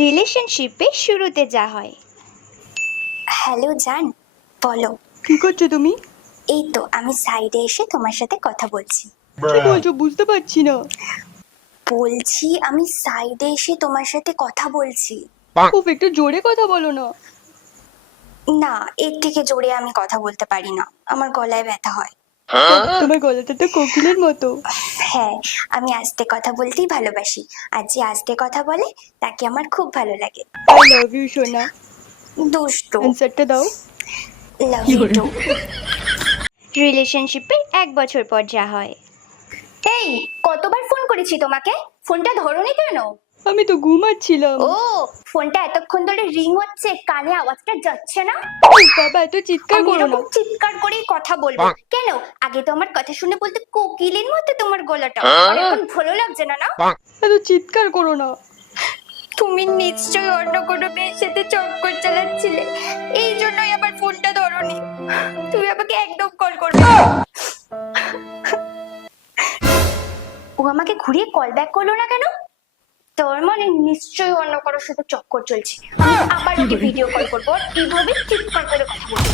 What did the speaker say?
রিলেশনশিপে শুরুতে যা হয়। হ্যালো জান, বলো। কি করছো তুমি? এই তো আমি সাইডে এসে তোমার সাথে কথা বলছি। কি বলছো বুঝতে পারছি না। বলছি আমি সাইডে এসে তোমার সাথে কথা বলছি। উফ, একটু জোরে কথা বলো না। না, এর থেকে জোরে আমি কথা বলতে পারি না, আমার গলায় ব্যথা হয়। তোমার গলাটা তো কোকিলের মতো। হ্যাঁ, আমি আস্তে কথা বলতেই ভালোবাসি, আর যে আস্তে কথা বলে তাকে আমার খুব ভালো লাগে। আই লাভ ইউ সোনা। দুষ্টু। অ্যান্সারটা দাও। Love you too. রিলেশনশিপে 1 বছর পর যা হয়। এই, কতবার ফোন করেছি তোমাকে, ফোনটা ধরোনি কেন? আমি তো ঘুমাচ্ছিলাম। ও, ফোনটা এতক্ষণ ধরে রিং হচ্ছে, কানে আওয়াজটা যাচ্ছে না? উফ, বাবা এত চিৎকার আমি করো না। এরকম চিৎকার করেই কথা বলবো কেন? আগে তো আমার কথা শুনে বলতে কোকিলের মতো তোমার গলাটা, আর এখন ভালো লাগছে না না? এত চিৎকার করো না। তুমি নিশ্চয়ই অন্য কোনো মেয়ের সাথে চক্কর চালাচ্ছিলে, এই জন্যই আবার ফোনটা ধরোনি। তুমি আমাকে একদম কল করবে না। ও আমাকে ঘুরিয়ে কল ব্যাক করলো না কেন? তোর মানে নিশ্চয়ই অন্য কারোর সাথে চক্কর চলছে। আমি আবার ওকে ভিডিও কল করবো, আর এইভাবে চিৎকার করে কথা বলবো।